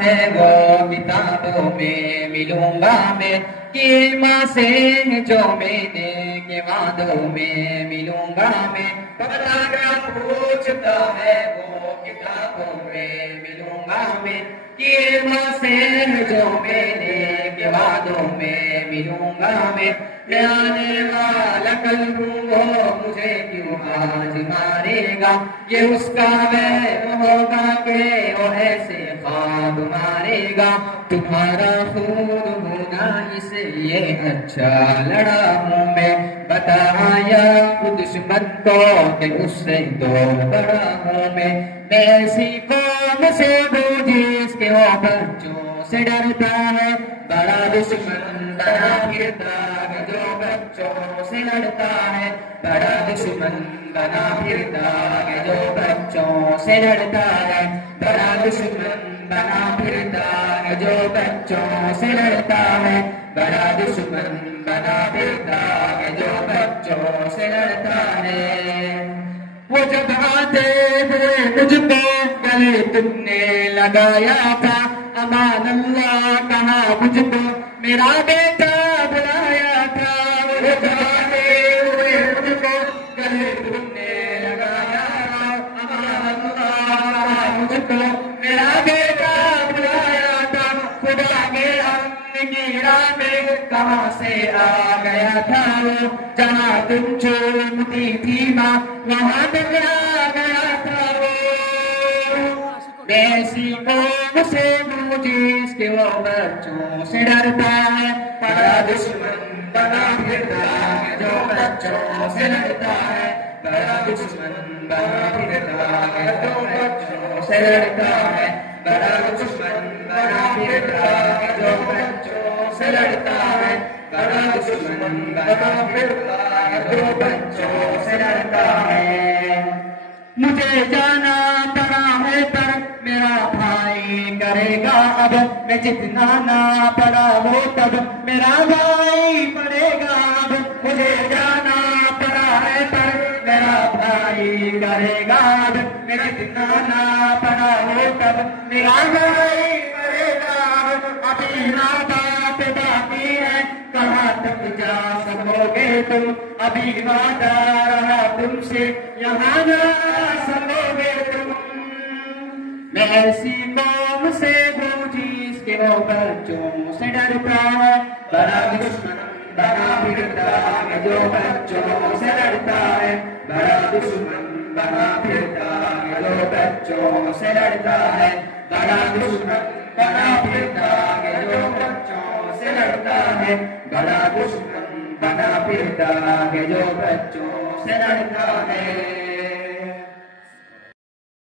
है वो किताबों में मिलूंगा मैं, कि माँ से जो मैंने के वादों में मिलूंगा मैं। पराग्राफ पूछता है वो किताबों में मिलूंगा मैं, कि माँ से जो मैंने के वादों में मिलूंगा मैं। आने वाला कल वो मुझे क्यों आज मारेगा, ये उसका वह होगा के वो ऐसे ख्वाब मारेगा। तुम्हारा खून होगा इसलिए अच्छा लड़ा हूँ मैं, बताया दुश्मन को कि उससे तो बड़ा हूँ मैं। ऐसी कौम से जिसके वो बच्चों से डरता है, बड़ा दुश्मन बना फिरता है जो बच्चों से लड़ता है। बड़ा दुश्मन बना फिरता है जो बच्चों से लड़ता है। बड़ा दुश्मन बना फिरता है जो बच्चों से लड़ता है। बड़ा दुश्मन बना फिरता है जो बच्चों से लड़ता है। वो जब आते थे मुझको गले तुमने लगाया था, अमान अल्लाह कहा मुझको मेरा बेटा बुलाया था। वो जब आते हुए मुझको गले तुमने लगाया था, अमान अल्लाह कहा मुझको मेरा बेटा बुलाया था। खुदा के अमन की राह में कहाँ से आ गया था वो, जहाँ तुम चूमती थी माँ वहाँ टकरा गया था वो। ऐसी कौम से जिसके वो बच्चों से डरता है, बड़ा दुश्मन बना फिरता है जो बच्चों से लड़ता है। बड़ा दुश्मन बना फिरता है जो बच्चों से लड़ता है। बड़ा दुश्मन बना फिरता है जो बच्चों से लड़ता है। बड़ा दुश्मन बना फिरता है जो बच्चों से लड़ता है। मुझे जाना पड़ा है पर मेरा भाई करेगा अब, मैं जितना ना पड़ा हो तब मेरा भाई पढ़ेगा अब। मुझे जाना पड़ा है पर मेरा भाई करेगा अब, मैं जितना ना पड़ा हो तब मेरा भाई पढ़ेगा अब। अभी ना बात बाकी है, कहाँ तक जा सकोगे तुम, अभी वादा रहा तुमसे यहाँ ना सकोगे तुम। मैं ऐसी कौम से हूँ जिसके वो बच्चों से डरता है, बड़ा दुश्मन बना फिरता है जो बच्चों से लड़ता है। बड़ा दुश्मन बना फिरता है जो बच्चों से लड़ता है। बड़ा दुश्मन बना फिरता है जो बच्चों से लड़ता है। बड़ा दुश्मन बना फिरता है जो बच्चों से लड़ता है।